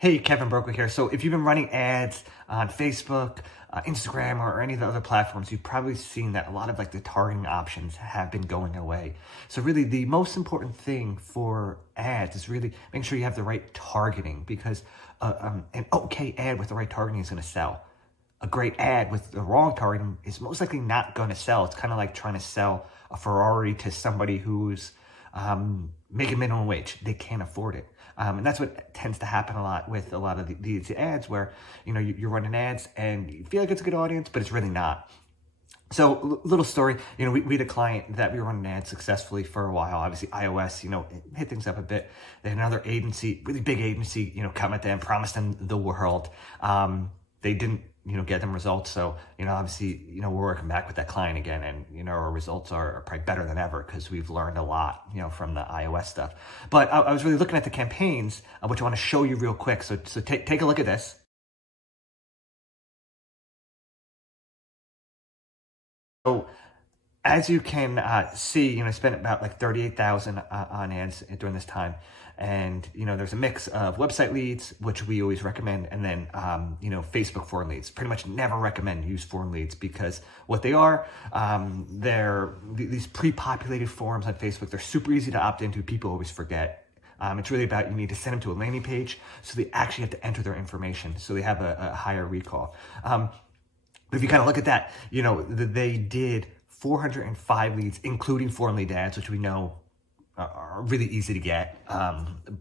Hey, Kevin Brkal here. So if you've been running ads on Facebook, Instagram, or any of the other platforms, you've probably seen that a lot of like the targeting options have been going away. So really the most important thing for ads is really making sure you have the right targeting, because an okay ad with the right targeting is going to sell. A great ad with the wrong targeting is most likely not going to sell. It's kind of like trying to sell a Ferrari to somebody who's making minimum wage. They can't afford it. And that's what tends to happen a lot with a lot of these ads, where you're running ads and you feel like it's a good audience, but it's really not. So little story, we had a client that we were running ads successfully for a while. Obviously iOS, it hit things up a bit. They had another agency, really big agency, come at them, promised them the world. They didn't, get them results. So, obviously, we're working back with that client again, and, our results are probably better than ever because we've learned a lot, from the iOS stuff. But I was really looking at the campaigns, which I want to show you real quick. So take a look at this. So as you can see, I spent about like 38,000 on ads during this time. And, there's a mix of website leads, which we always recommend, and then, Facebook foreign leads. Pretty much never recommend use foreign leads, because what they are, they're these pre-populated forms on Facebook. They're super easy to opt into. People always forget. It's really about, you need to send them to a landing page, so they actually have to enter their information, so they have a higher recall. If you kind of look at that, they did 405 leads, including foreign lead ads, which we know are really easy to get,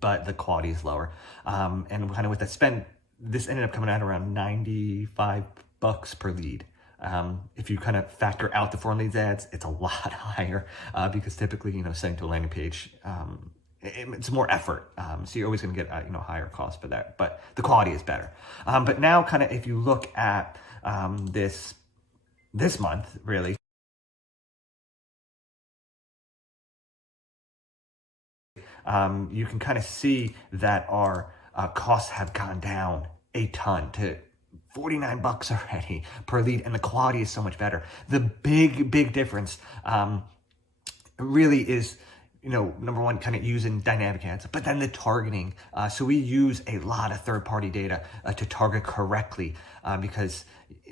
but the quality is lower. And kind of with that spend, this ended up coming out around $95 per lead. If you kind of factor out the foreign leads ads, it's a lot higher, because typically, sending to a landing page, it's more effort. So you're always going to get, higher cost for that, but the quality is better. But now kind of, if you look at this month, really, you can kind of see that our costs have gone down a ton to $49 already per lead, and the quality is so much better. The big difference really is, number one, kind of using dynamic ads, but then the targeting. So we use a lot of third-party data to target correctly, because,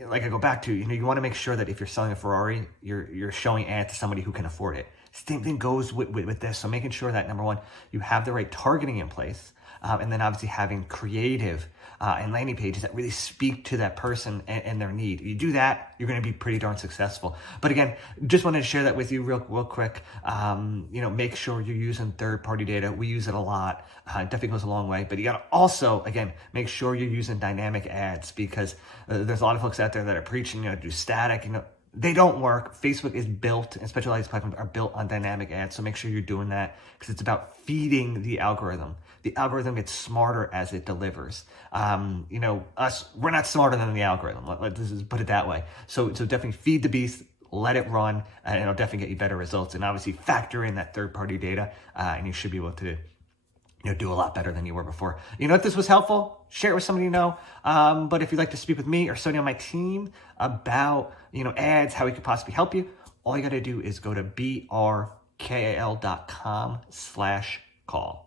like I go back to, you want to make sure that if you're selling a Ferrari, you're showing ads to somebody who can afford it. Same thing goes with this. So making sure that, number one, you have the right targeting in place, and then obviously having creative and landing pages that really speak to that person and their need. You do that, you're going to be pretty darn successful. But again, just wanted to share that with you real quick. Make sure you're using third-party data. We use it a lot. It definitely goes a long way. But you got to also, again, make sure you're using dynamic ads, because there's a lot of folks out there that are preaching, do static, they don't work. Facebook is built, and specialized platforms are built on dynamic ads. So make sure you're doing that, because it's about feeding the algorithm. The algorithm gets smarter as it delivers. We're not smarter than the algorithm. Let's just put it that way. So definitely feed the beast, let it run, and it'll definitely get you better results. And obviously factor in that third-party data, and you should be able to do a lot better than you were before. If this was helpful, share it with somebody you know. But if you'd like to speak with me or somebody on my team about, ads, how we could possibly help you, all you got to do is go to brkal.com/call.